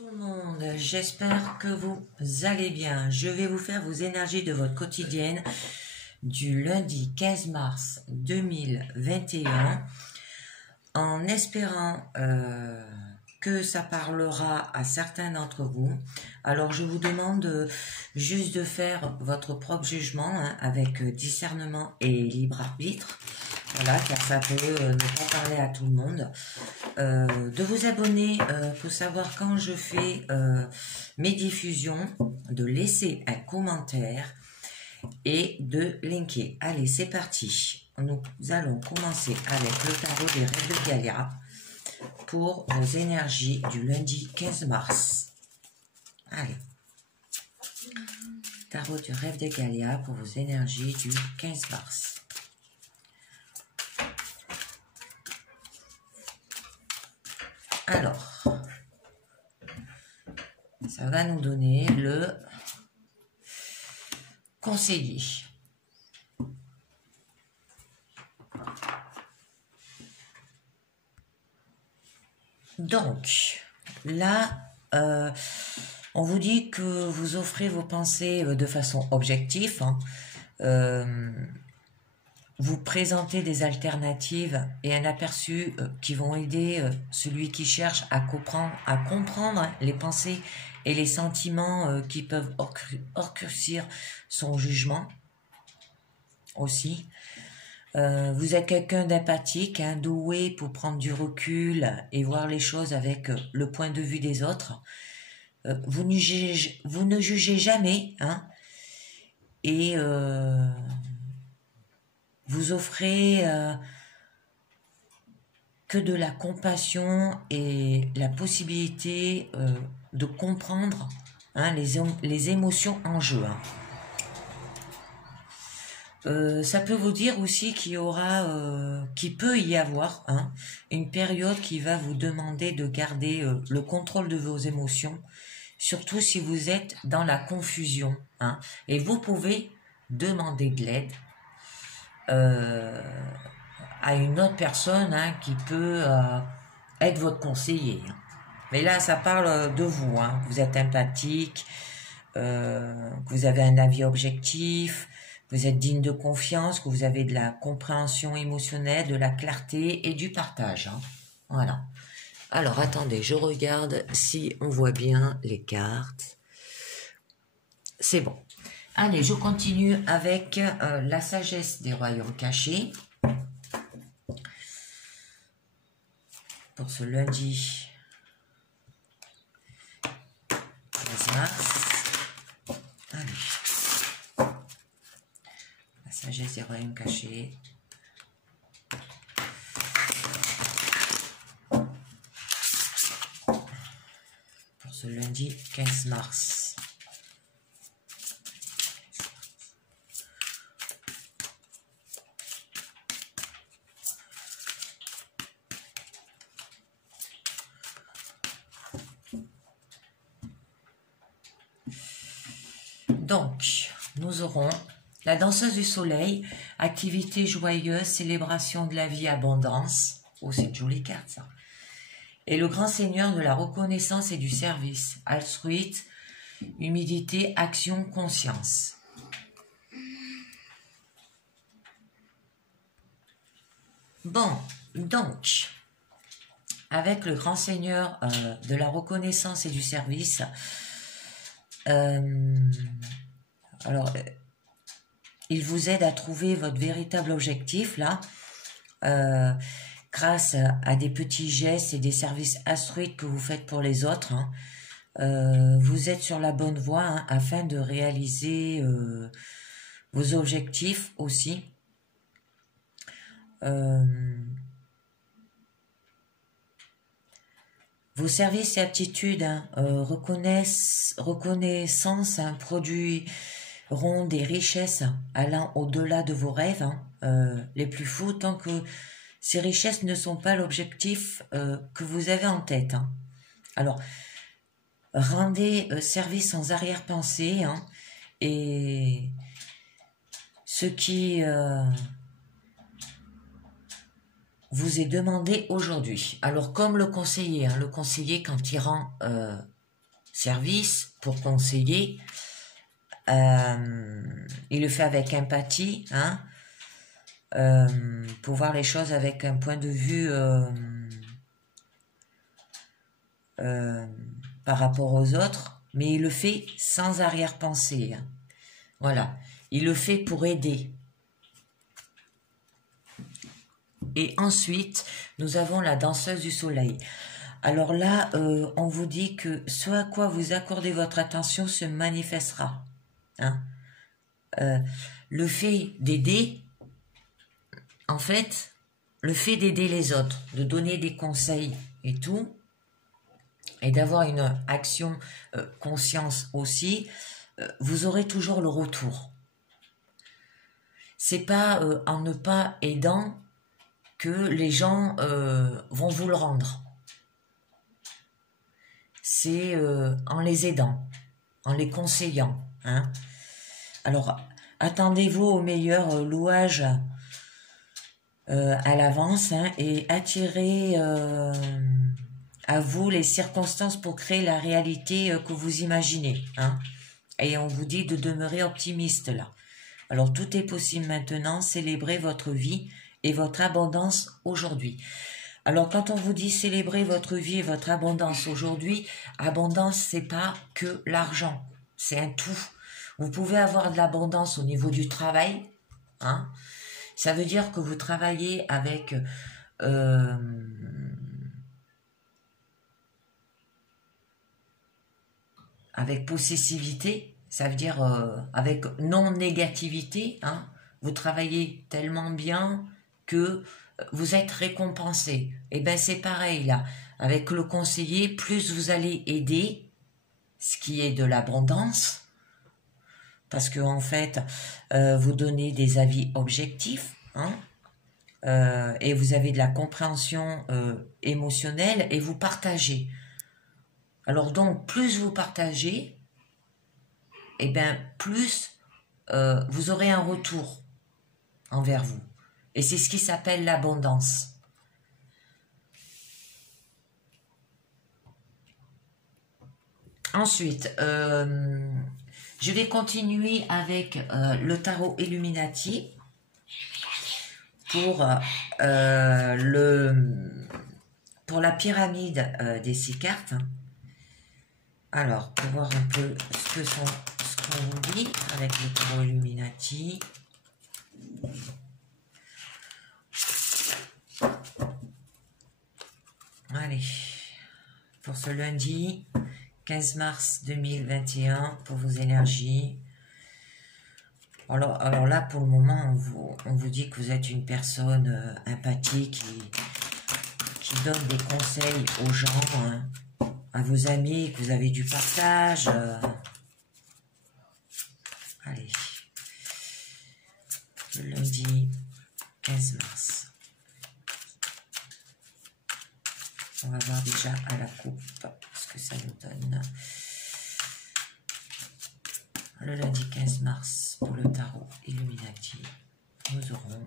Tout le monde, j'espère que vous allez bien. Je vais vous faire vos énergies de votre quotidienne du lundi 15 mars 2021 en espérant que ça parlera à certains d'entre vous. Alors je vous demande juste de faire votre propre jugement avec discernement et libre arbitre. Voilà, car ça peut ne pas parler à tout le monde. De vous abonner pour savoir quand je fais mes diffusions, de laisser un commentaire et de linker. Allez, c'est parti. Nous allons commencer avec le tarot des rêves de Galia pour vos énergies du lundi 15 mars. Allez. Tarot du rêve de Galia pour vos énergies du 15 mars. Alors, ça va nous donner le conseiller. Donc, là, on vous dit que vous offrez vos pensées de façon objective. Vous présentez des alternatives et un aperçu qui vont aider celui qui cherche à comprendre les pensées et les sentiments qui peuvent obscurcir son jugement aussi. Vous êtes quelqu'un d'empathique, doué pour prendre du recul et voir les choses avec le point de vue des autres. Vous ne jugez jamais, et vous offrez que de la compassion et la possibilité de comprendre les émotions en jeu. Ça peut vous dire aussi qu'il peut y avoir une période qui va vous demander de garder le contrôle de vos émotions, surtout si vous êtes dans la confusion. Et vous pouvez demander de l'aide à une autre personne qui peut être votre conseiller. Mais là, ça parle de vous. Vous êtes empathique, que vous avez un avis objectif, vous êtes digne de confiance, que vous avez de la compréhension émotionnelle, de la clarté et du partage. Voilà. Alors, attendez, je regarde si on voit bien les cartes. C'est bon. Allez, je continue avec la sagesse des royaumes cachés. Pour ce lundi 15 mars. Allez. La sagesse des royaumes cachés. Pour ce lundi 15 mars. Donc, nous aurons la danseuse du soleil, activité joyeuse, célébration de la vie, abondance. Oh, c'est une jolie carte, ça. Et le grand seigneur de la reconnaissance et du service, altruite, humilité, action, conscience. Bon, donc, avec le grand seigneur de la reconnaissance et du service, alors, il vous aide à trouver votre véritable objectif, là, grâce à des petits gestes et des services altruistes que vous faites pour les autres. Vous êtes sur la bonne voie afin de réaliser vos objectifs aussi. Vos services et aptitudes, reconnaissance, produiront des richesses allant au-delà de vos rêves les plus fous, tant que ces richesses ne sont pas l'objectif que vous avez en tête. Alors, rendez service sans arrière-pensée et ce qui vous est demandé aujourd'hui. Alors, comme le conseiller quand il rend service, pour conseiller. Il le fait avec empathie, hein, pour voir les choses avec un point de vue par rapport aux autres, mais il le fait sans arrière-pensée. Hein. Voilà, il le fait pour aider. Et ensuite, nous avons la danseuse du soleil. Alors là, on vous dit que ce à quoi vous accordez votre attention se manifestera. Hein. Le fait d'aider, en fait, le fait d'aider les autres, de donner des conseils et tout, et d'avoir une action conscience aussi, vous aurez toujours le retour. C'est pas en ne pas aidant que les gens vont vous le rendre. C'est en les aidant, en les conseillant. Hein. Alors, attendez-vous au meilleur louage à l'avance, hein, et attirez à vous les circonstances pour créer la réalité que vous imaginez. Hein. Et on vous dit de demeurer optimiste là. Alors, tout est possible maintenant, célébrez votre vie et votre abondance aujourd'hui. Alors, quand on vous dit célébrer votre vie et votre abondance aujourd'hui, abondance, c'est pas que l'argent, c'est un tout. Vous pouvez avoir de l'abondance au niveau du travail, hein. Ça veut dire que vous travaillez avec possessivité, ça veut dire avec non-négativité, hein. Vous travaillez tellement bien que vous êtes récompensé. Et bien c'est pareil là, avec le conseiller, plus vous allez aider, ce qui est de l'abondance, parce que en fait, vous donnez des avis objectifs, hein, et vous avez de la compréhension émotionnelle et vous partagez. Alors donc, plus vous partagez, et bien plus vous aurez un retour envers vous. Et c'est ce qui s'appelle l'abondance. Ensuite, je vais continuer avec le tarot Illuminati pour la pyramide des 6 cartes. Alors, pour voir un peu ce qu'on vous dit avec le tarot Illuminati. Allez, pour ce lundi 15 mars 2021, pour vos énergies. Alors là, pour le moment, on vous dit que vous êtes une personne empathique qui donne des conseils aux gens, hein, à vos amis, que vous avez du partage. Allez, le lundi 15 mars. On va voir déjà à la coupe ce que ça nous donne. Le lundi 15 mars pour le tarot Illuminati, nous aurons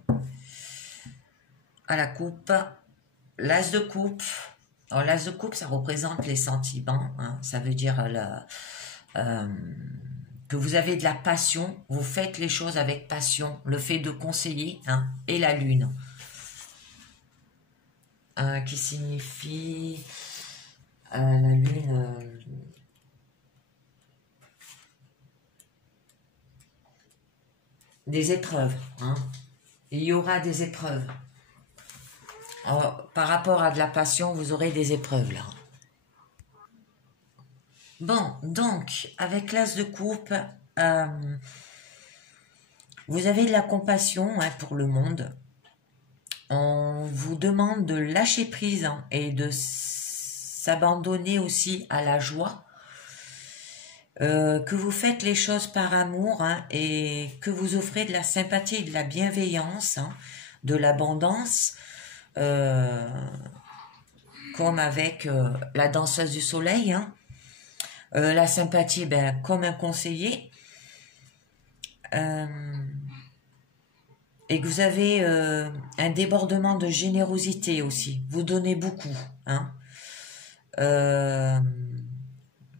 à la coupe l'as de coupe. Alors l'as de coupe, ça représente les sentiments, hein. Ça veut dire que vous avez de la passion, vous faites les choses avec passion, le fait de conseiller, hein, et la lune. Qui signifie la lune des épreuves, hein. Il y aura des épreuves. Alors, par rapport à de la passion, vous aurez des épreuves là. Bon, donc avec l'as de coupe, vous avez de la compassion, hein, pour le monde. On vous demande de lâcher prise, hein, et de s'abandonner aussi à la joie, que vous faites les choses par amour, hein, et que vous offrez de la sympathie et de la bienveillance, hein, de l'abondance, comme avec la danseuse du soleil, hein. La sympathie, ben, comme un conseiller, et que vous avez un débordement de générosité aussi. Vous donnez beaucoup, hein.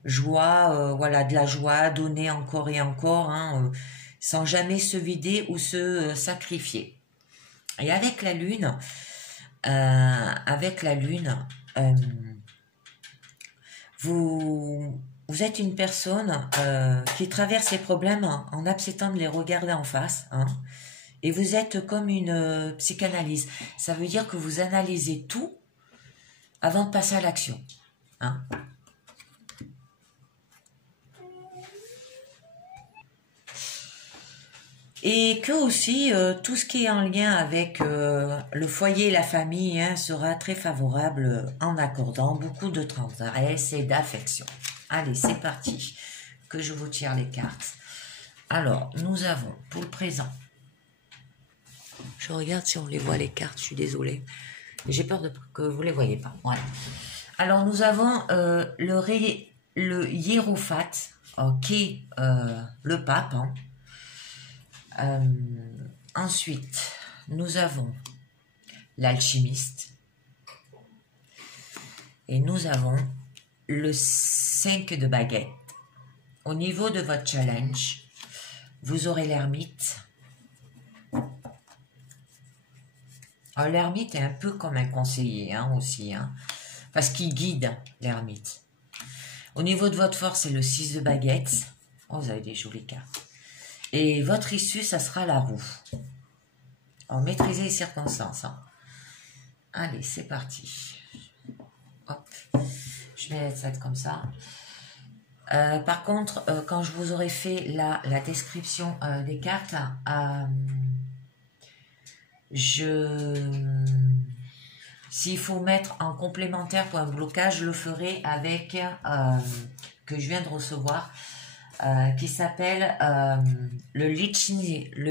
joie, voilà, de la joie, donner encore et encore, hein, sans jamais se vider ou se sacrifier. Et avec la lune, euh, vous êtes une personne qui traverse les problèmes en acceptant de les regarder en face, hein, et vous êtes comme une psychanalyse. Ça veut dire que vous analysez tout avant de passer à l'action. Hein. Et que aussi, tout ce qui est en lien avec le foyer et la famille, hein, sera très favorable en accordant beaucoup de tendresse et d'affection. Allez, c'est parti, que je vous tire les cartes. Alors, nous avons pour le présent. Je regarde si on les voit les cartes, je suis désolée. J'ai peur que vous ne les voyez pas. Voilà. Alors, nous avons le hiérophate, qui est le pape. Hein. Ensuite, nous avons l'alchimiste. Et nous avons le 5 de baguette. Au niveau de votre challenge, vous aurez l'ermite. Alors, l'ermite est un peu comme un conseiller, hein, aussi, hein, parce qu'il guide l'ermite. Au niveau de votre force, c'est le 6 de baguette. Oh, vous avez des jolies cartes. Et votre issue, ça sera la roue. Alors, maîtrisez les circonstances. Hein. Allez, c'est parti. Hop. Je vais mettre comme ça. Par contre, quand je vous aurai fait la description des cartes, s'il faut mettre en complémentaire pour un blocage, je le ferai avec que je viens de recevoir, qui s'appelle le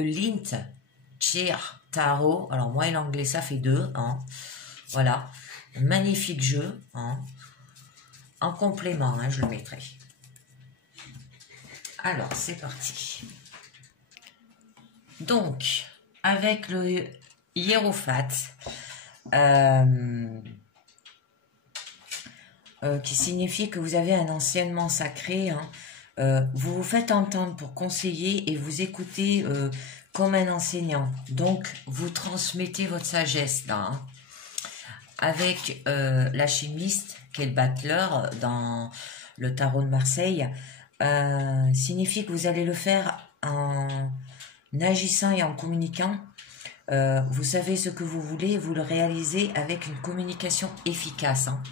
Lint Cheer Tarot. Alors moi et l'anglais ça fait 2. Hein. Voilà, magnifique jeu. Hein. En complément, hein, je le mettrai. Alors, c'est parti. Donc, avec le hiérophate, qui signifie que vous avez un enseignement sacré, hein, vous vous faites entendre pour conseiller et vous écoutez comme un enseignant. Donc, vous transmettez votre sagesse là. Hein. Avec l'alchimiste, qui est le battleur dans le tarot de Marseille, signifie que vous allez le faire en agissant et en communiquant. Vous savez ce que vous voulez et vous le réalisez avec une communication efficace. Hein.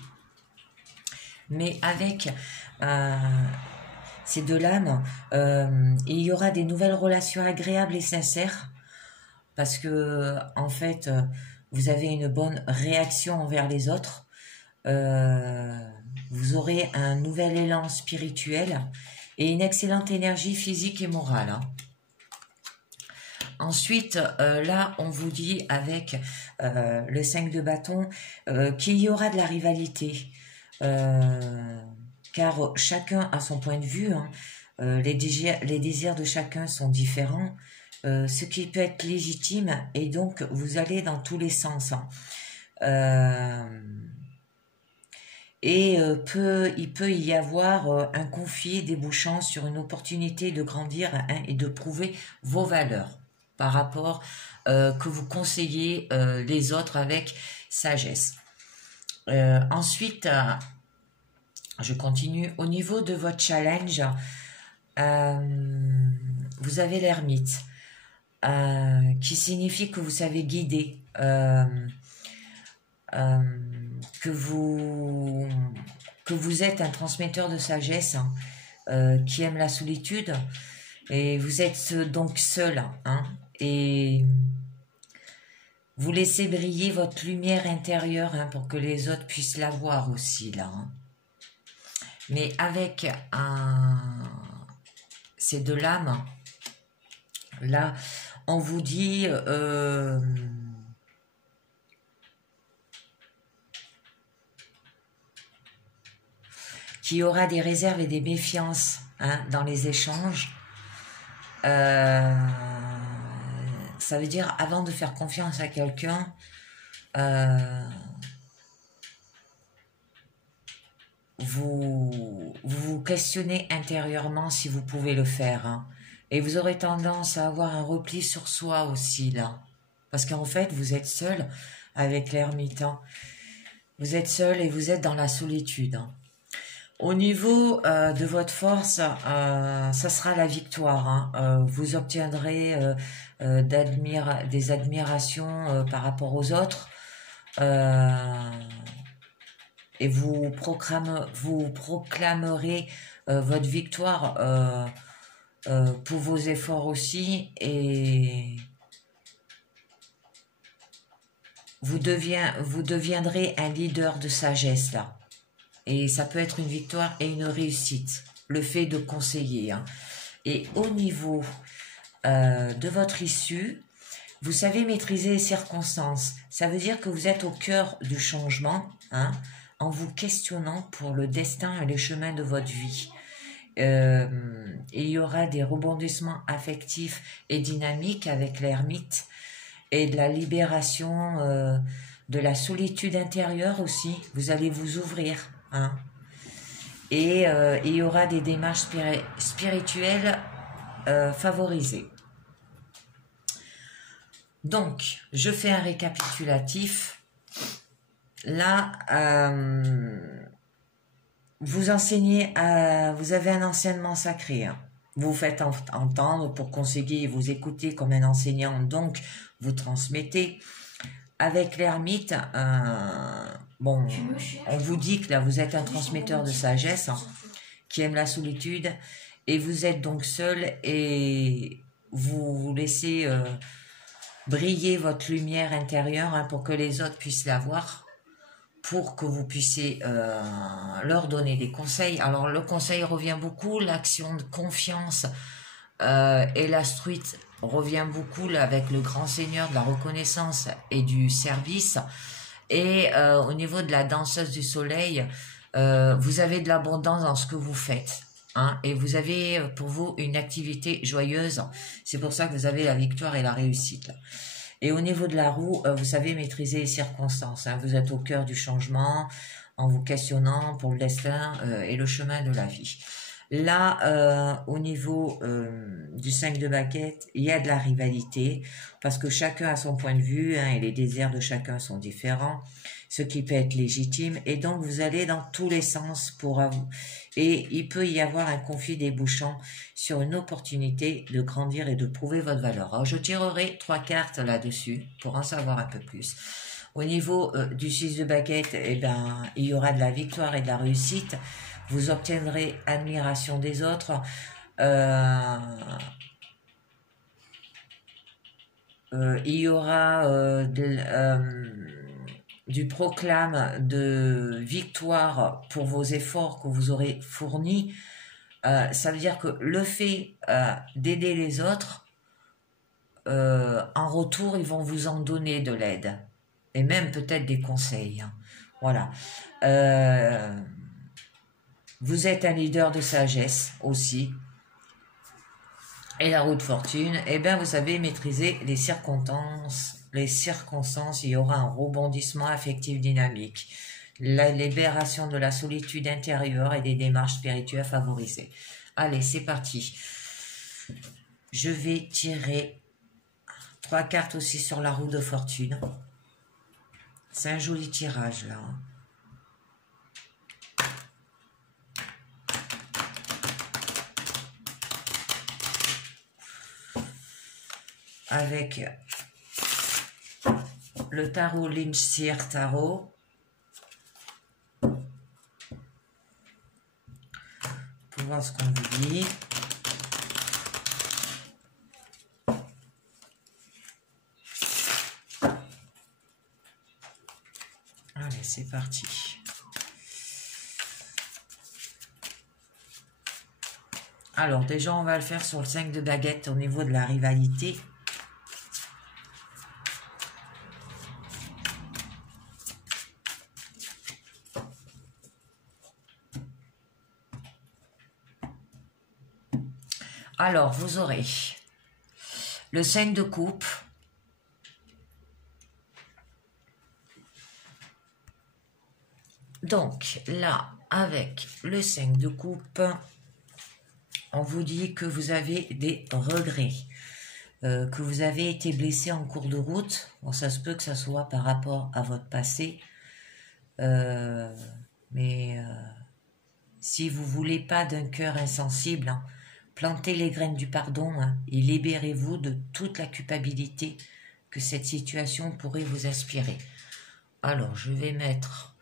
Mais avec ces deux lames, il y aura des nouvelles relations agréables et sincères parce que, en fait, vous avez une bonne réaction envers les autres. Vous aurez un nouvel élan spirituel et une excellente énergie physique et morale. Hein. Ensuite, là, on vous dit avec le 5 de bâton qu'il y aura de la rivalité. Car chacun a son point de vue. Hein. Les désirs de chacun sont différents. Ce qui peut être légitime et donc vous allez dans tous les sens. Hein. Et il peut y avoir un conflit débouchant sur une opportunité de grandir, hein, et de prouver vos valeurs par rapport que vous conseillez les autres avec sagesse. Ensuite, je continue. Au niveau de votre challenge, vous avez l'ermite, qui signifie que vous savez guider, que vous êtes un transmetteur de sagesse, hein, qui aime la solitude, et vous êtes donc seul, hein, et vous laissez briller votre lumière intérieure, hein, pour que les autres puissent la voir aussi là. Hein. Mais avec ces deux lames, là, on vous dit qu'il y aura des réserves et des méfiances, hein, dans les échanges. Ça veut dire, avant de faire confiance à quelqu'un, vous vous questionnez intérieurement si vous pouvez le faire. Hein. Et vous aurez tendance à avoir un repli sur soi aussi, là. Parce qu'en fait, vous êtes seul avec l'ermite. Hein. Vous êtes seul et vous êtes dans la solitude. Hein. Au niveau de votre force, ça sera la victoire. Hein. Vous obtiendrez des admirations par rapport aux autres. Et vous proclamerez votre victoire pour vos efforts aussi. Et vous deviendrez un leader de sagesse là. Et ça peut être une victoire et une réussite, le fait de conseiller. Hein. Et au niveau de votre issue, vous savez maîtriser les circonstances. Ça veut dire que vous êtes au cœur du changement, hein, en vous questionnant pour le destin et les chemins de votre vie. Il y aura des rebondissements affectifs et dynamiques avec l'ermite et de la libération de la solitude intérieure aussi. Vous allez vous ouvrir. Hein. Et il y aura des démarches spirituelles favorisées. Donc, je fais un récapitulatif. Là, vous enseignez, vous avez un enseignement sacré. Hein. Vous vous faites entendre pour conseiller et vous écouter comme un enseignant, donc vous transmettez. Avec l'ermite, bon, on vous dit que là vous êtes un transmetteur de sagesse hein, qui aime la solitude et vous êtes donc seul et vous laissez briller votre lumière intérieure hein, pour que les autres puissent la voir, pour que vous puissiez leur donner des conseils. Alors le conseil revient beaucoup, l'action de confiance et l'astruite revient beaucoup là, avec le grand seigneur de la reconnaissance et du service. Et au niveau de la danseuse du soleil, vous avez de l'abondance dans ce que vous faites. Hein, et vous avez pour vous une activité joyeuse. C'est pour ça que vous avez la victoire et la réussite. Là. Et au niveau de la roue, vous savez maîtriser les circonstances. Hein, vous êtes au cœur du changement en vous questionnant pour le destin et le chemin de la vie. Là, au niveau du 5 de baguette, il y a de la rivalité parce que chacun a son point de vue hein, et les désirs de chacun sont différents, ce qui peut être légitime. Et donc, vous allez dans tous les sens pour vous. Et il peut y avoir un conflit débouchant sur une opportunité de grandir et de prouver votre valeur. Alors, je tirerai 3 cartes là-dessus pour en savoir un peu plus. Au niveau du 6 de baguette, eh ben, il y aura de la victoire et de la réussite. Vous obtiendrez admiration des autres. Il y aura du proclame de victoire pour vos efforts que vous aurez fournis. Ça veut dire que le fait d'aider les autres, en retour, ils vont vous en donner de l'aide. Et même peut-être des conseils. Hein. Voilà. Vous êtes un leader de sagesse aussi. Et la roue de fortune, eh bien, vous savez maîtriser les circonstances. Il y aura un rebondissement affectif dynamique. La libération de la solitude intérieure et des démarches spirituelles favorisées. Allez, c'est parti. Je vais tirer 3 cartes aussi sur la roue de fortune. C'est un joli tirage, là. Hein. Avec le tarot Lynch-Seer Tarot. Pour voir ce qu'on vous dit. Allez, c'est parti. Alors, déjà, on va le faire sur le 5 de baguette au niveau de la rivalité. Alors, vous aurez le 5 de coupe, donc là, avec le 5 de coupe, on vous dit que vous avez des regrets, que vous avez été blessé en cours de route. Bon, ça se peut que ça soit par rapport à votre passé, mais si vous voulez pas d'un cœur insensible, hein, plantez les graines du pardon, hein, et libérez-vous de toute la culpabilité que cette situation pourrait vous inspirer. Alors, je vais mettre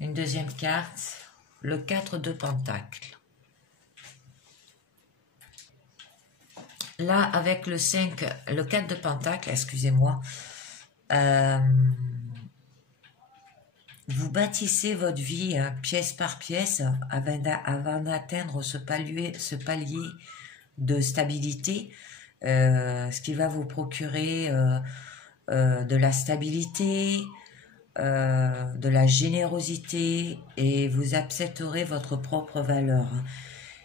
une deuxième carte, le 4 de Pentacles. Là, avec le 4 de Pentacles, excusez-moi, vous bâtissez votre vie, hein, pièce par pièce avant d'atteindre ce palier de stabilité, ce qui va vous procurer de la stabilité, de la générosité, et vous accepterez votre propre valeur.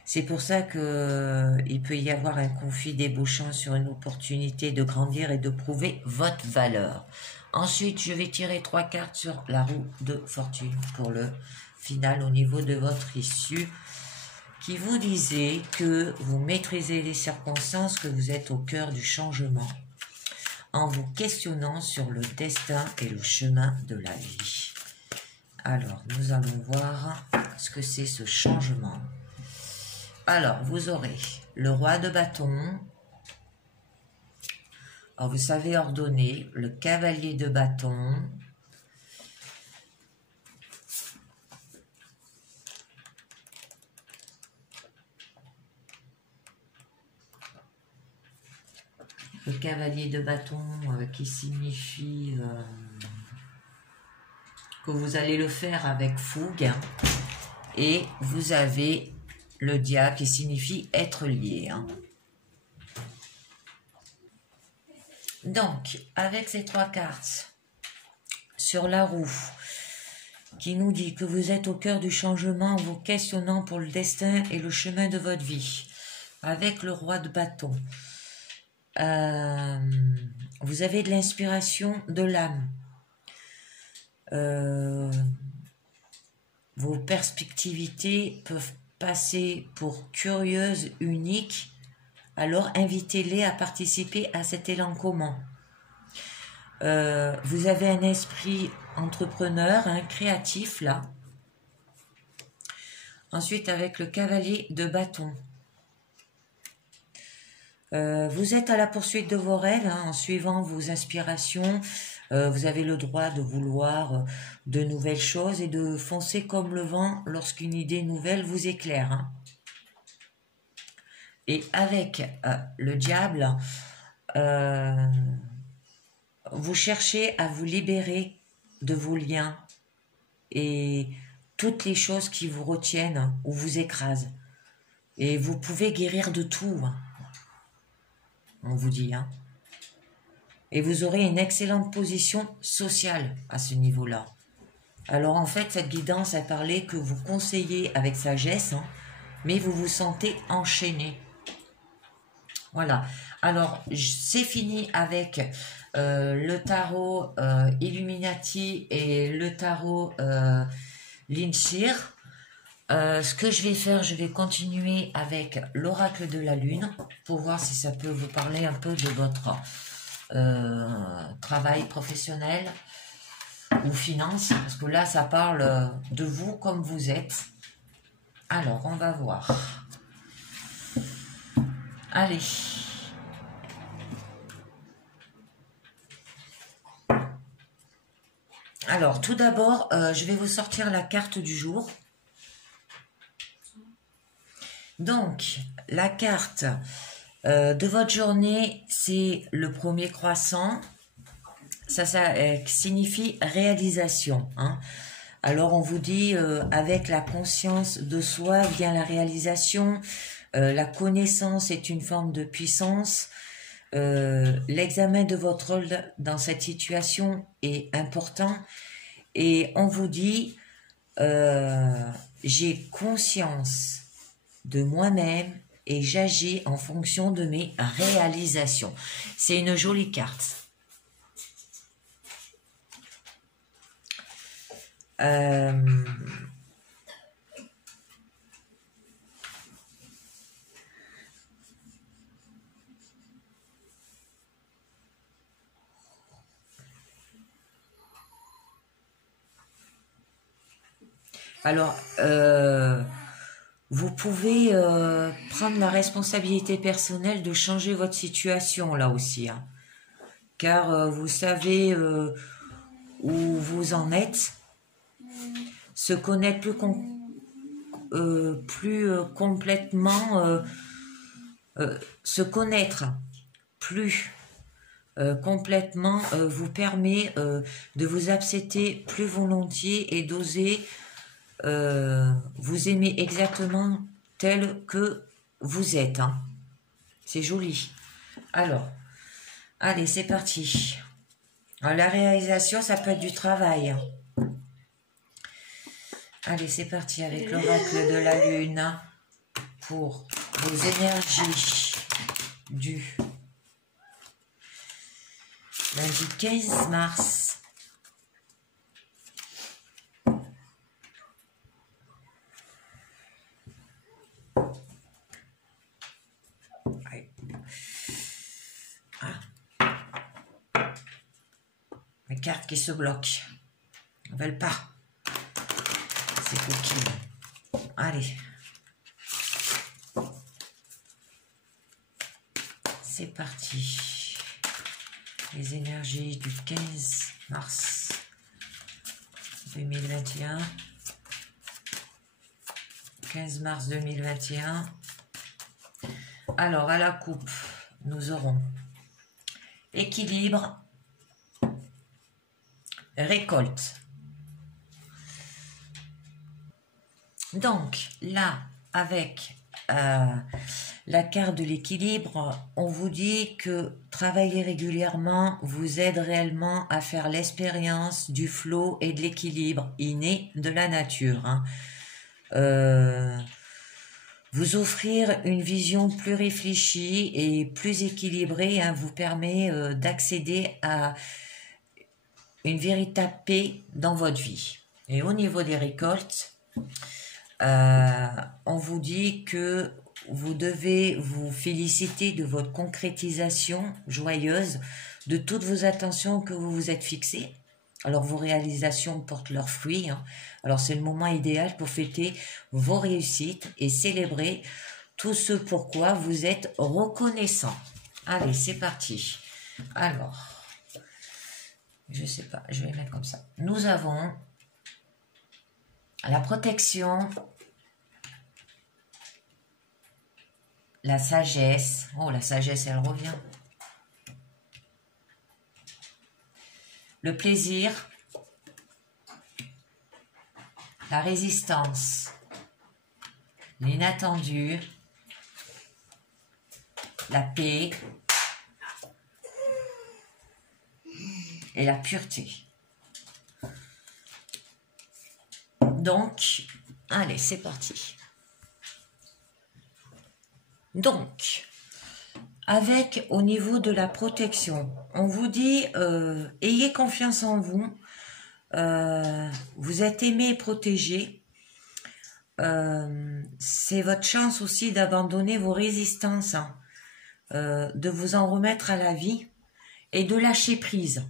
C'est pour ça que il peut y avoir un conflit débouchant sur une opportunité de grandir et de prouver votre valeur. Ensuite, je vais tirer 3 cartes sur la roue de fortune pour le final au niveau de votre issue, qui vous disait que vous maîtrisez les circonstances, que vous êtes au cœur du changement, en vous questionnant sur le destin et le chemin de la vie. Alors, nous allons voir ce que c'est ce changement. Alors, vous aurez le roi de bâton. Alors, vous savez ordonner, le cavalier de bâton. Le cavalier de bâton qui signifie que vous allez le faire avec fougue. Et vous avez le diable qui signifie être lié. Donc, avec ces 3 cartes sur la roue, qui nous dit que vous êtes au cœur du changement en vous questionnant pour le destin et le chemin de votre vie, avec le roi de bâton, vous avez de l'inspiration de l'âme. Vos perspectivités peuvent passer pour curieuses, uniques, alors invitez-les à participer à cet élan commun. Vous avez un esprit entrepreneur, créatif là. Ensuite, avec le cavalier de bâton. Vous êtes à la poursuite de vos rêves, en suivant vos inspirations. Vous avez le droit de vouloir de nouvelles choses et de foncer comme le vent lorsqu'une idée nouvelle vous éclaire. Et avec le diable, vous cherchez à vous libérer de vos liens et toutes les choses qui vous retiennent ou vous écrasent. Et vous pouvez guérir de tout, on vous dit. Et vous aurez une excellente position sociale à ce niveau-là. Alors en fait, cette guidance a parlé que vous conseillez avec sagesse, mais vous vous sentez enchaîné. Voilà. Alors, c'est fini avec le tarot Illuminati et le tarot Linshir. Ce que je vais faire, je vais continuer avec l'oracle de la lune pour voir si ça peut vous parler un peu de votre travail professionnel ou finance, parce que là, ça parle de vous comme vous êtes. Alors, on va voir. Allez. Alors, tout d'abord, je vais vous sortir la carte du jour. Donc, la carte de votre journée, c'est le premier croissant. Ça signifie réalisation. Alors, on vous dit, avec la conscience de soi vient la réalisation. La connaissance est une forme de puissance. L'examen de votre rôle dans cette situation est important. Et on vous dit, j'ai conscience de moi-même et j'agis en fonction de mes réalisations. C'est une jolie carte. Alors, vous pouvez prendre la responsabilité personnelle de changer votre situation là aussi, hein. Car vous savez où vous en êtes. Se connaître plus complètement, se connaître plus complètement vous permet de vous accepter plus volontiers et d'oser vous aimer exactement tel que vous êtes, hein. C'est joli. Alors, allez, c'est parti. Alors, la réalisation, ça peut être du travail, hein. Allez, c'est parti avec l'oracle de la lune pour vos énergies du lundi 15 mars. Les cartes qui se bloquent. Elles ne veulent pas. C'est coquille. Allez. C'est parti. Les énergies du 15 mars 2021. 15 mars 2021. Alors, à la coupe, nous aurons équilibre, récolte. Donc, là, avec la carte de l'équilibre, on vous dit que travailler régulièrement vous aide réellement à faire l'expérience du flow et de l'équilibre inné de la nature, hein. Vous offrir une vision plus réfléchie et plus équilibrée, hein, vous permet d'accéder à une véritable paix dans votre vie. Et au niveau des récoltes, on vous dit que vous devez vous féliciter de votre concrétisation joyeuse, de toutes vos attentions que vous vous êtes fixées. Alors vos réalisations portent leurs fruits, hein. Alors c'est le moment idéal pour fêter vos réussites et célébrer tout ce pourquoi vous êtes reconnaissant. Allez, c'est parti. Alors, je sais pas, je vais mettre comme ça. Nous avons la protection, la sagesse. Oh, la sagesse, elle revient. Le plaisir, la résistance, l'inattendu, la paix et la pureté. Donc, allez, c'est parti. Donc, avec au niveau de la protection, on vous dit ayez confiance en vous, vous êtes aimé et protégé. C'est votre chance aussi d'abandonner vos résistances, hein, de vous en remettre à la vie et de lâcher prise.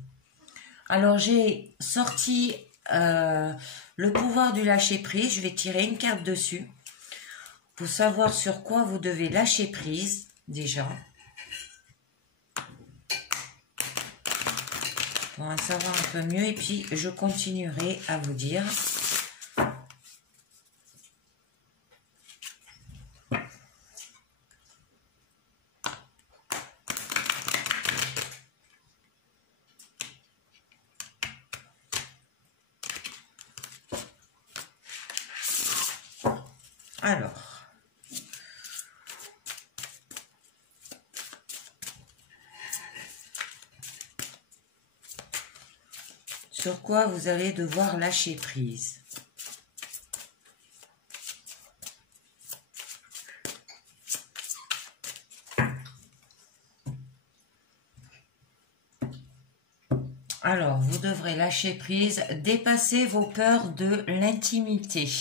Alors j'ai sorti le pouvoir du lâcher prise. Je vais tirer une carte dessus pour savoir sur quoi vous devez lâcher prise déjà. Pour en savoir un peu mieux, et puis je continuerai à vous dire. Alors, sur quoi vous allez devoir lâcher prise. Alors, vous devrez lâcher prise, dépasser vos peurs de l'intimité.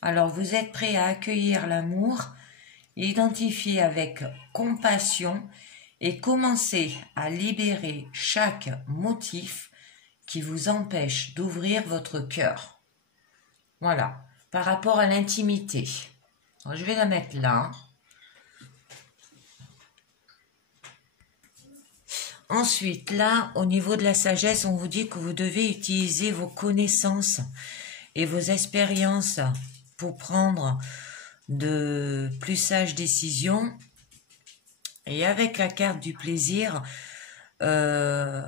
Alors, vous êtes prêt à accueillir l'amour, identifier avec compassion et commencer à libérer chaque motif qui vous empêche d'ouvrir votre cœur. Voilà, par rapport à l'intimité. Je vais la mettre là. Ensuite, là, au niveau de la sagesse, on vous dit que vous devez utiliser vos connaissances et vos expériences pour prendre de plus sages décisions. Et avec la carte du plaisir, on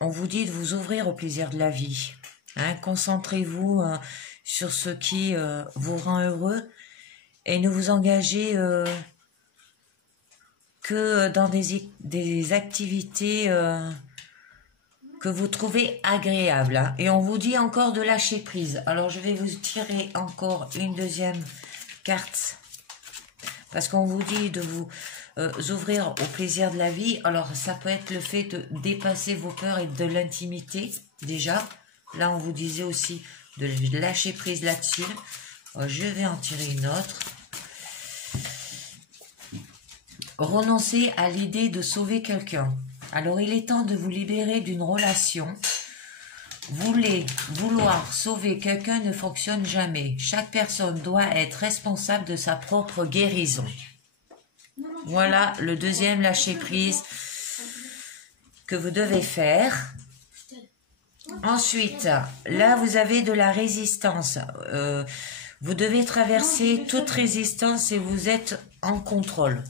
vous dit de vous ouvrir au plaisir de la vie. Hein, concentrez-vous sur ce qui vous rend heureux et ne vous engagez que dans des activités que vous trouvez agréables. Hein. Et on vous dit encore de lâcher prise. Alors je vais vous tirer encore une deuxième carte parce qu'on vous dit de vous ouvrir au plaisir de la vie. Alors ça peut être le fait de dépasser vos peurs et de l'intimité déjà. Là on vous disait aussi de lâcher prise là-dessus. Je vais en tirer une autre. Renoncez à l'idée de sauver quelqu'un. Alors il est temps de vous libérer d'une relation. Vouloir sauver quelqu'un ne fonctionne jamais. Chaque personne doit être responsable de sa propre guérison. Voilà le deuxième lâcher prise que vous devez faire. Ensuite, là vous avez de la résistance. Vous devez traverser toute résistance et vous êtes en contrôle.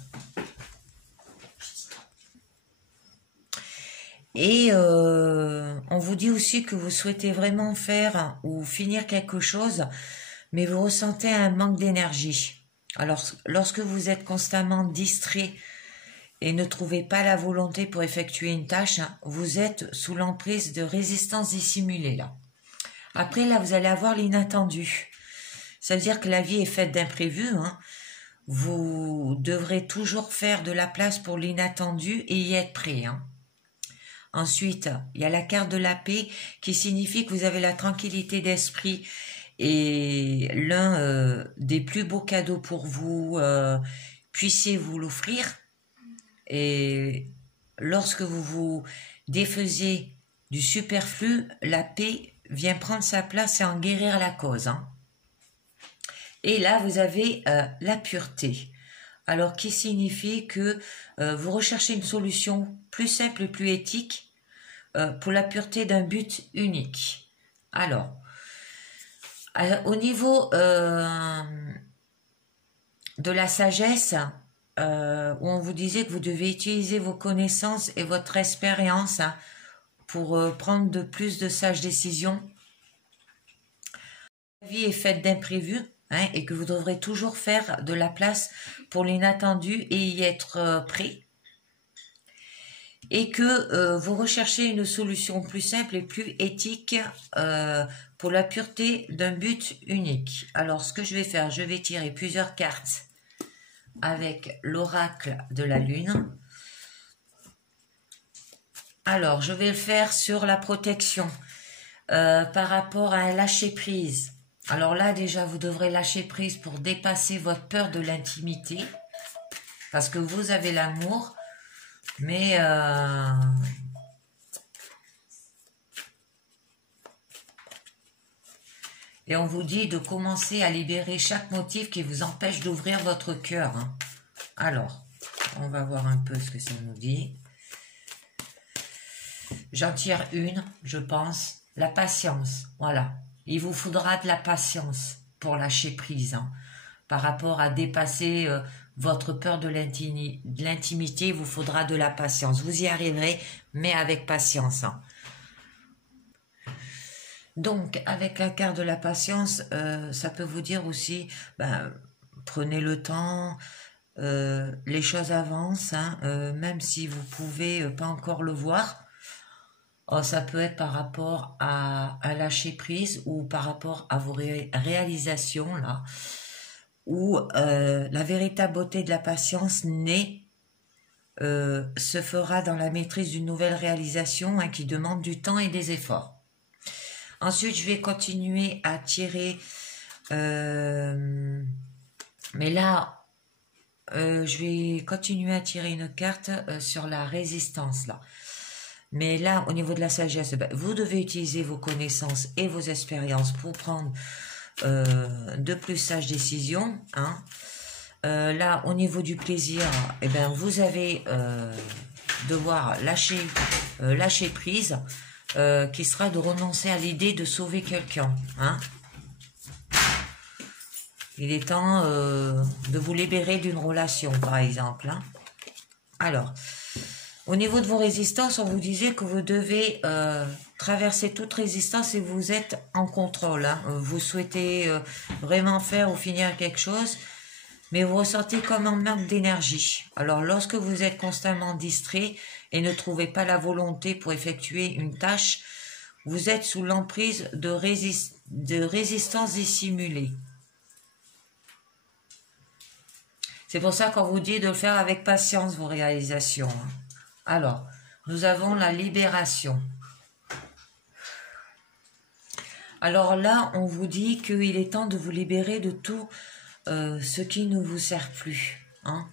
Et on vous dit aussi que vous souhaitez vraiment faire ou finir quelque chose, mais vous ressentez un manque d'énergie. Alors, lorsque vous êtes constamment distrait et ne trouvez pas la volonté pour effectuer une tâche, vous êtes sous l'emprise de résistance dissimulée. Là. Après, là, vous allez avoir l'inattendu. Ça veut dire que la vie est faite d'imprévus. Hein. Vous devrez toujours faire de la place pour l'inattendu et y être prêt. Hein. Ensuite, il y a la carte de la paix qui signifie que vous avez la tranquillité d'esprit et l'un des plus beaux cadeaux pour vous, puissiez vous l'offrir. Et lorsque vous vous défaisez du superflu, la paix vient prendre sa place et en guérir la cause. Hein. Et là, vous avez la pureté. Alors, qui signifie que vous recherchez une solution plus simple et plus éthique pour la pureté d'un but unique. Alors, au niveau de la sagesse, où on vous disait que vous devez utiliser vos connaissances et votre expérience hein, pour prendre de plus de sages décisions. La vie est faite d'imprévus. Hein, et que vous devrez toujours faire de la place pour l'inattendu et y être prêt. Et que vous recherchez une solution plus simple et plus éthique pour la pureté d'un but unique. Alors, ce que je vais faire, je vais tirer plusieurs cartes avec l'oracle de la lune. Alors, je vais le faire sur la protection par rapport à un lâcher-prise. Alors là, déjà, vous devrez lâcher prise pour dépasser votre peur de l'intimité. Parce que vous avez l'amour. Mais et on vous dit de commencer à libérer chaque motif qui vous empêche d'ouvrir votre cœur. Hein. Alors, on va voir un peu ce que ça nous dit. J'en tire une, je pense. La patience, voilà. Il vous faudra de la patience pour lâcher prise hein, par rapport à dépasser votre peur de l'intimité. Il vous faudra de la patience. Vous y arriverez, mais avec patience. Hein. Donc, avec la carte de la patience, ça peut vous dire aussi, ben, prenez le temps, les choses avancent, hein, même si vous pouvez pas encore le voir. Oh, ça peut être par rapport à lâcher prise ou par rapport à vos réalisations là, où la véritable beauté de la patience se fera dans la maîtrise d'une nouvelle réalisation hein, qui demande du temps et des efforts. Ensuite, je vais continuer à tirer, mais là, je vais continuer à tirer une carte sur la résistance là. Mais là, au niveau de la sagesse, ben, vous devez utiliser vos connaissances et vos expériences pour prendre de plus sage décision. Hein. Là, au niveau du plaisir, eh ben, vous allez devoir lâcher prise, qui sera de renoncer à l'idée de sauver quelqu'un. Hein. Il est temps de vous libérer d'une relation, par exemple. Hein. Alors, au niveau de vos résistances, on vous disait que vous devez traverser toute résistance et vous êtes en contrôle. Hein. Vous souhaitez vraiment faire ou finir quelque chose, mais vous ressentez comme un manque d'énergie. Alors, lorsque vous êtes constamment distrait et ne trouvez pas la volonté pour effectuer une tâche, vous êtes sous l'emprise de résistance dissimulée. C'est pour ça qu'on vous dit de le faire avec patience, vos réalisations. Alors, nous avons la libération. Alors là, on vous dit qu'il est temps de vous libérer de tout ce qui ne vous sert plus. Hein.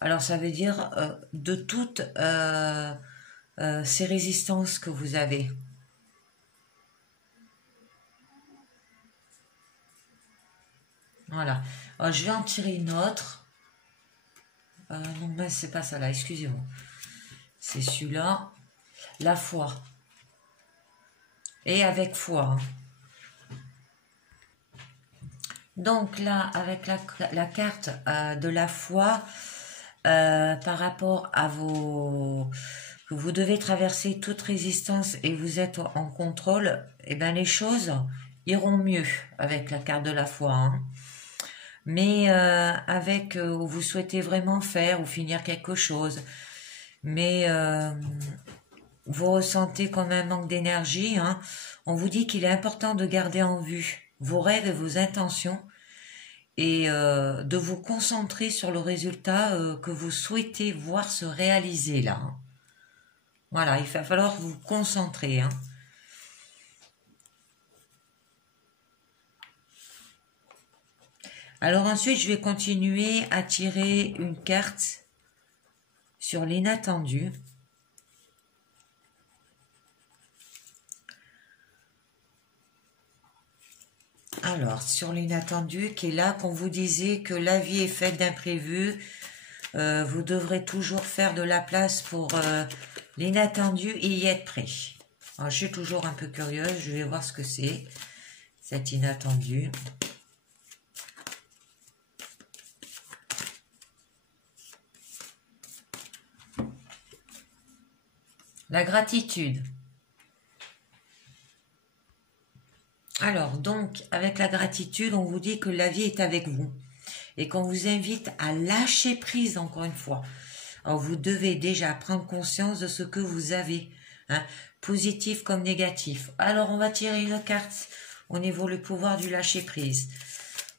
Alors, ça veut dire de toutes ces résistances que vous avez. Voilà. Alors, je vais en tirer une autre. Non, mais c'est pas ça là, excusez-moi. C'est celui-là. La foi. Et avec foi. Hein. Donc là, avec la carte de la foi, par rapport à vos... Vous devez traverser toute résistance et vous êtes en contrôle, et bien les choses iront mieux avec la carte de la foi. Hein. Mais avec vous souhaitez vraiment faire ou finir quelque chose, mais vous ressentez comme un manque d'énergie, hein. On vous dit qu'il est important de garder en vue vos rêves et vos intentions et de vous concentrer sur le résultat que vous souhaitez voir se réaliser là. Hein. Voilà, il va falloir vous concentrer. Hein. Alors ensuite, je vais continuer à tirer une carte sur l'inattendu. Alors, sur l'inattendu, qui est là, qu'on vous disait que la vie est faite d'imprévus, vous devrez toujours faire de la place pour l'inattendu et y être prêt. Alors, je suis toujours un peu curieuse, je vais voir ce que c'est, cet inattendu. La gratitude. Alors, donc, avec la gratitude, on vous dit que la vie est avec vous et qu'on vous invite à lâcher prise encore une fois. Alors, vous devez déjà prendre conscience de ce que vous avez, hein, positif comme négatif. Alors, on va tirer une carte au niveau du pouvoir du lâcher prise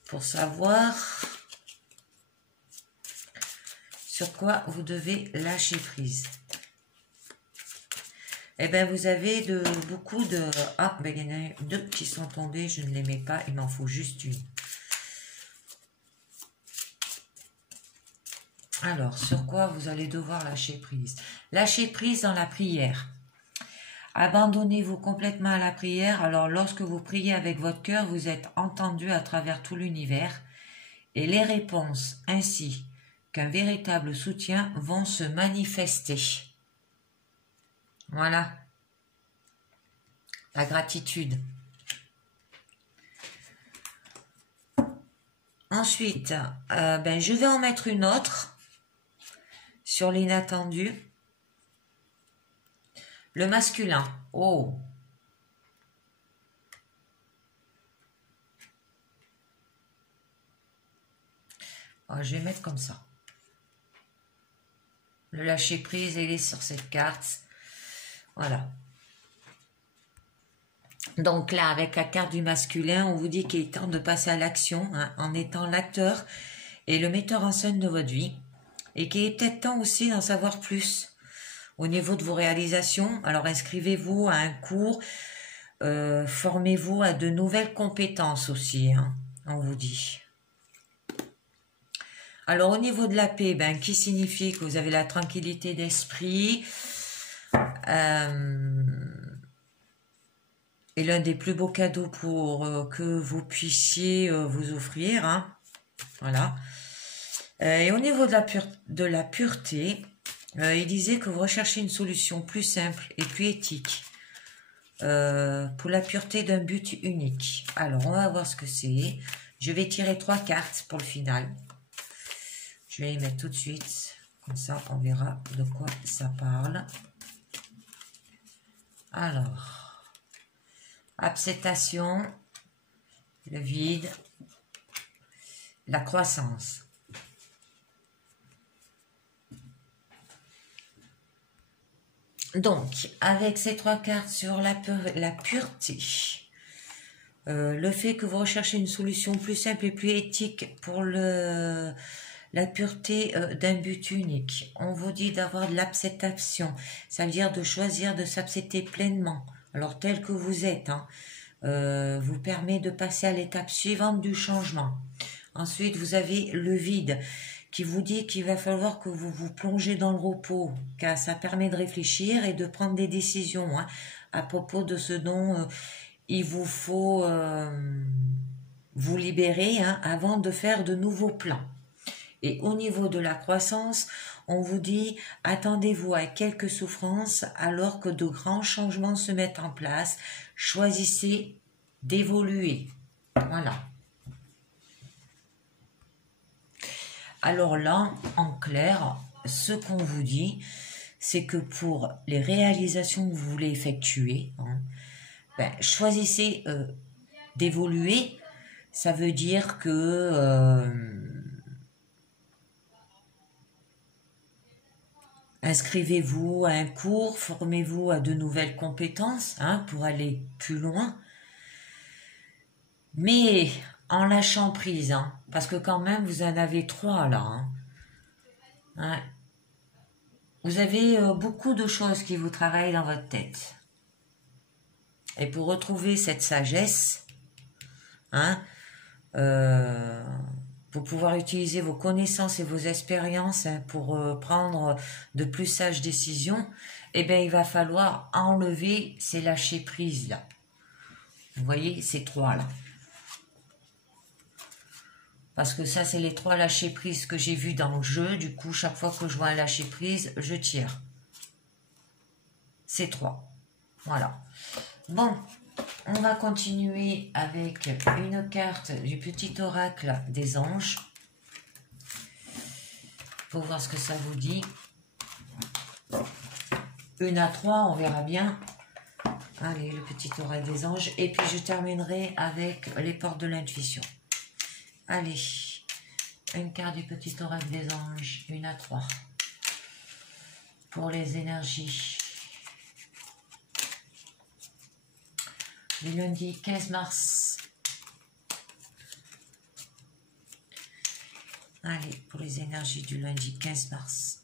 pour savoir sur quoi vous devez lâcher prise. Eh bien, vous avez beaucoup de... Ah, ben, il y en a deux qui sont tombés, je ne les mets pas, il m'en faut juste une. Alors, sur quoi vous allez devoir lâcher prise? Lâcher prise dans la prière. Abandonnez-vous complètement à la prière. Alors, lorsque vous priez avec votre cœur, vous êtes entendu à travers tout l'univers. Et les réponses, ainsi qu'un véritable soutien, vont se manifester. Voilà. La gratitude. Ensuite, je vais en mettre une autre sur l'inattendu. Le masculin. Oh. Je vais mettre comme ça. Le lâcher prise, il est sur cette carte. Voilà. Donc là, avec la carte du masculin, on vous dit qu'il est temps de passer à l'action, hein, en étant l'acteur et le metteur en scène de votre vie. Et qu'il est peut-être temps aussi d'en savoir plus au niveau de vos réalisations. Alors inscrivez-vous à un cours, formez-vous à de nouvelles compétences aussi, hein, on vous dit. Alors au niveau de la paix, qui signifie que vous avez la tranquillité d'esprit, est l'un des plus beaux cadeaux pour que vous puissiez vous offrir. Hein. Voilà. Et au niveau de la pureté, il disait que vous recherchez une solution plus simple et plus éthique pour la pureté d'un but unique. Alors, on va voir ce que c'est. Je vais tirer 3 cartes pour le final. Je vais les mettre tout de suite. Comme ça, on verra de quoi ça parle. Alors, acceptation, le vide, la croissance. Donc, avec ces 3 cartes sur la pureté, le fait que vous recherchez une solution plus simple et plus éthique pour la pureté d'un but unique, on vous dit d'avoir de l'acceptation, ça veut dire de choisir de s'accepter pleinement, alors tel que vous êtes, hein, vous permet de passer à l'étape suivante du changement. Ensuite, vous avez le vide, qui vous dit qu'il va falloir que vous vous plongez dans le repos, car ça permet de réfléchir et de prendre des décisions hein, à propos de ce dont il vous faut vous libérer hein, avant de faire de nouveaux plans. Et au niveau de la croissance, on vous dit attendez-vous à quelques souffrances alors que de grands changements se mettent en place. Choisissez d'évoluer. Voilà. Alors là, en clair, ce qu'on vous dit, c'est que pour les réalisations que vous voulez effectuer, hein, ben, choisissez d'évoluer. Ça veut dire que inscrivez-vous à un cours, formez-vous à de nouvelles compétences hein, pour aller plus loin. Mais en lâchant prise, hein, parce que quand même vous en avez 3 là. Hein. Hein. Vous avez beaucoup de choses qui vous travaillent dans votre tête. Et pour retrouver cette sagesse, hein, pour pouvoir utiliser vos connaissances et vos expériences hein, pour prendre de plus sages décisions, eh bien il va falloir enlever ces lâcher prises là. Vous voyez ces 3 là. Parce que ça, c'est les 3 lâcher-prise que j'ai vus dans le jeu. Du coup, chaque fois que je vois un lâcher-prise, je tire. C'est 3. Voilà. Bon, on va continuer avec une carte du petit oracle des anges. Pour voir ce que ça vous dit. 1 à 3, on verra bien. Allez, le petit oracle des anges. Et puis, je terminerai avec les portes de l'intuition. Allez, une carte du petit oracle des anges, 1 à 3. Pour les énergies. Du lundi 15 mars. Allez, pour les énergies du lundi 15 mars.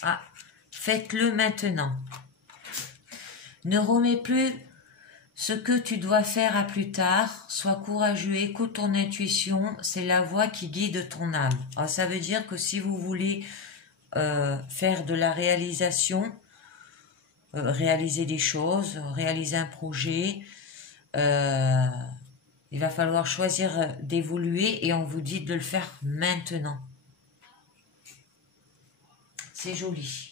Ah, faites-le maintenant. Ne remets plus ce que tu dois faire à plus tard. Sois courageux, écoute ton intuition. C'est la voix qui guide ton âme. Alors, ça veut dire que si vous voulez faire de la réalisation, réaliser des choses, réaliser un projet, il va falloir choisir d'évoluer et on vous dit de le faire maintenant. C'est joli.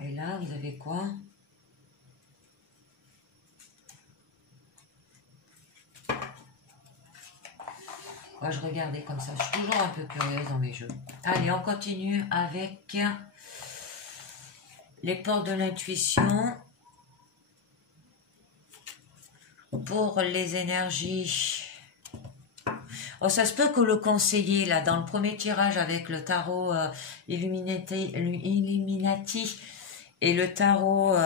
Et là, vous avez quoi? Moi, je regardais comme ça. Je suis toujours un peu curieuse dans mes jeux. Allez, on continue avec les portes de l'intuition. Pour les énergies. Oh, ça se peut que le conseiller, là, dans le premier tirage avec le tarot Illuminati et le tarot...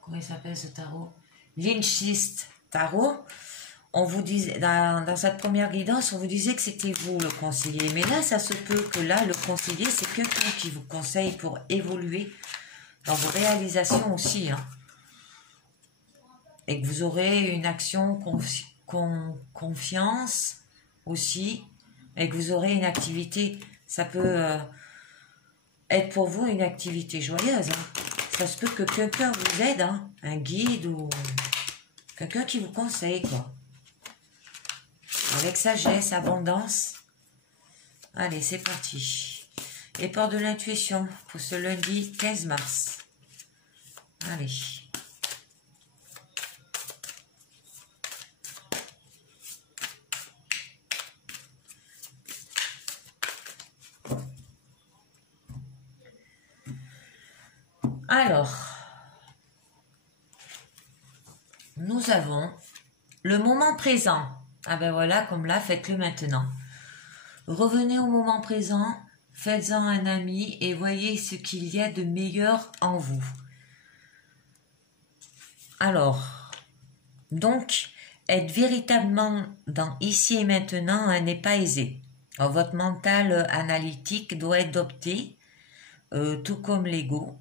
comment il s'appelle ce tarot? Lynchist tarot. On vous disait, dans cette première guidance, on vous disait que c'était vous le conseiller. Mais là, ça se peut que là, le conseiller, c'est quelqu'un qui vous conseille pour évoluer dans vos réalisations aussi. Hein. Et que vous aurez une action confiance aussi et que vous aurez une activité. Ça peut être pour vous une activité joyeuse. Hein. Ça se peut que quelqu'un vous aide, hein, un guide ou quelqu'un qui vous conseille, quoi. Avec sagesse, abondance. Allez, c'est parti. Et porte de l'intuition pour ce lundi 15 mars. Allez. Alors, nous avons le moment présent. Ah ben voilà, comme là, faites-le maintenant. Revenez au moment présent, faites-en un ami et voyez ce qu'il y a de meilleur en vous. Alors, donc, être véritablement dans ici et maintenant n'est pas aisé. Alors, votre mental analytique doit être adopté, tout comme l'ego.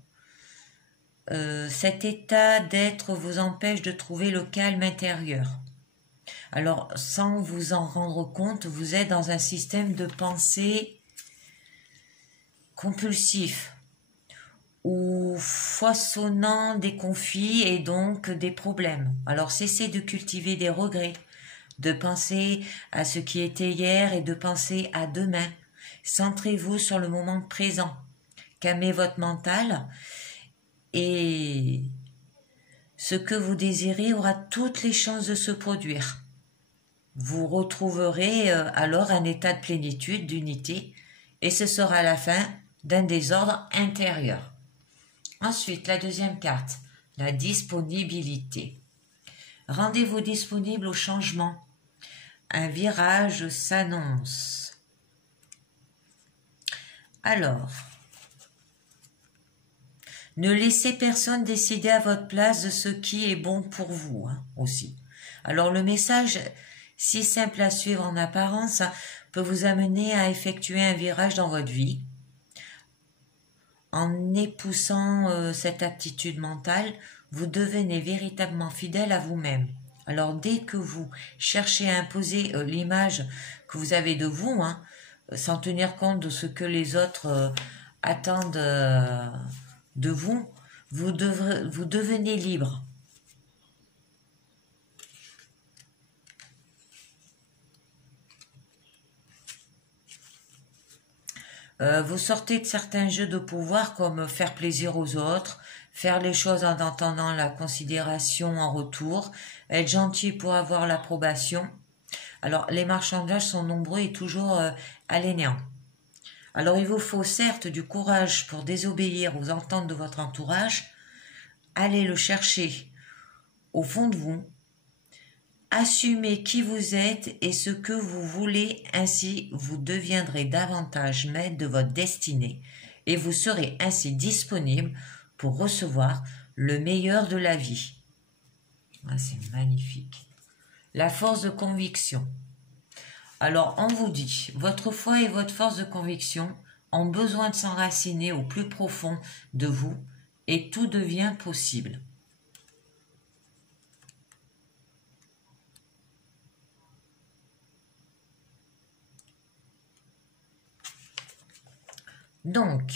Cet état d'être vous empêche de trouver le calme intérieur. Alors, sans vous en rendre compte, vous êtes dans un système de pensée compulsif ou foisonnant des conflits et donc des problèmes. Alors, cessez de cultiver des regrets, de penser à ce qui était hier et de penser à demain. Centrez-vous sur le moment présent. Calmez votre mental et ce que vous désirez aura toutes les chances de se produire. Vous retrouverez alors un état de plénitude, d'unité, et ce sera la fin d'un désordre intérieur. Ensuite, la deuxième carte, la disponibilité. Rendez-vous disponible au changement. Un virage s'annonce. Alors, ne laissez personne décider à votre place de ce qui est bon pour vous, hein, aussi. Alors, le message, si simple à suivre en apparence, peut vous amener à effectuer un virage dans votre vie. En épousant cette attitude mentale, vous devenez véritablement fidèle à vous-même. Alors, dès que vous cherchez à imposer l'image que vous avez de vous, hein, sans tenir compte de ce que les autres attendent de vous, vous devenez libre. Vous sortez de certains jeux de pouvoir comme faire plaisir aux autres, faire les choses en attendant la considération en retour, être gentil pour avoir l'approbation. Alors, les marchandages sont nombreux et toujours à l'énéant. Alors, il vous faut certes du courage pour désobéir aux attentes de votre entourage. Allez le chercher au fond de vous. Assumez qui vous êtes et ce que vous voulez, ainsi vous deviendrez davantage maître de votre destinée et vous serez ainsi disponible pour recevoir le meilleur de la vie. Ah, c'est magnifique. La force de conviction. Alors, on vous dit, votre foi et votre force de conviction ont besoin de s'enraciner au plus profond de vous et tout devient possible. Donc,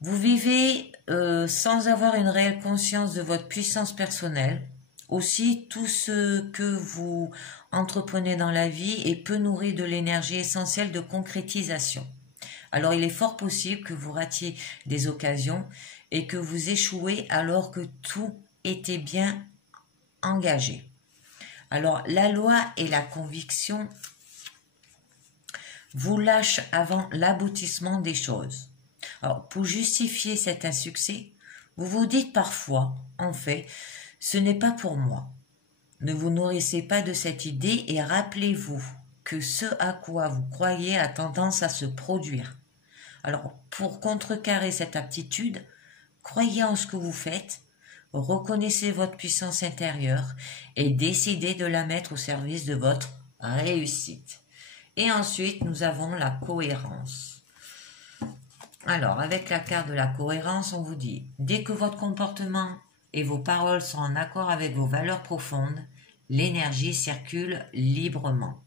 vous vivez sans avoir une réelle conscience de votre puissance personnelle. Aussi, tout ce que vous entreprenez dans la vie est peu nourri de l'énergie essentielle de concrétisation. Alors, il est fort possible que vous ratiez des occasions et que vous échouez alors que tout était bien engagé. Alors, la loi et la conviction vous lâchent avant l'aboutissement des choses. Alors, pour justifier cet insuccès, vous vous dites parfois, en fait, ce n'est pas pour moi. Ne vous nourrissez pas de cette idée et rappelez-vous que ce à quoi vous croyez a tendance à se produire. Alors, pour contrecarrer cette aptitude, croyez en ce que vous faites, reconnaissez votre puissance intérieure et décidez de la mettre au service de votre réussite. Et ensuite, nous avons la cohérence. Alors, avec la carte de la cohérence, on vous dit, dès que votre comportement et vos paroles sont en accord avec vos valeurs profondes, l'énergie circule librement.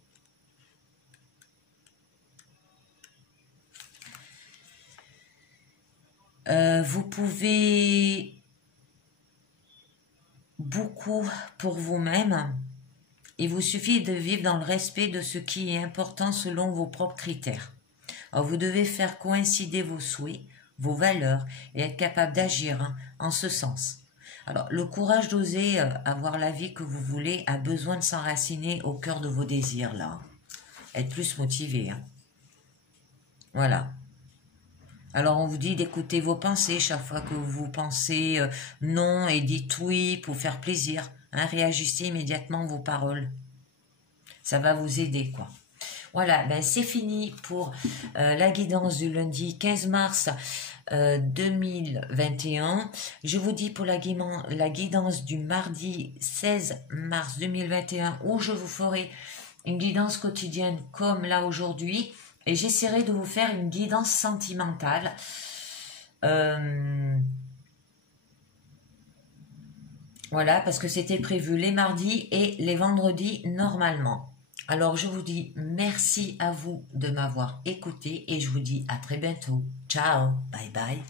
Vous pouvez beaucoup pour vous-même. Il vous suffit de vivre dans le respect de ce qui est important selon vos propres critères. Alors, vous devez faire coïncider vos souhaits, vos valeurs et être capable d'agir en ce sens. Alors, le courage d'oser avoir la vie que vous voulez a besoin de s'enraciner au cœur de vos désirs, là. Être plus motivé. Voilà. Alors, on vous dit d'écouter vos pensées chaque fois que vous pensez non et dites oui pour faire plaisir. Réajustez immédiatement vos paroles. Ça va vous aider, quoi. Voilà, ben c'est fini pour la guidance du lundi 15 mars 2021. Je vous dis pour la guidance du mardi 16 mars 2021 où je vous ferai une guidance quotidienne comme là aujourd'hui et j'essaierai de vous faire une guidance sentimentale. Voilà, parce que c'était prévu les mardis et les vendredis normalement. Alors, je vous dis merci à vous de m'avoir écouté et je vous dis à très bientôt. Ciao, bye bye.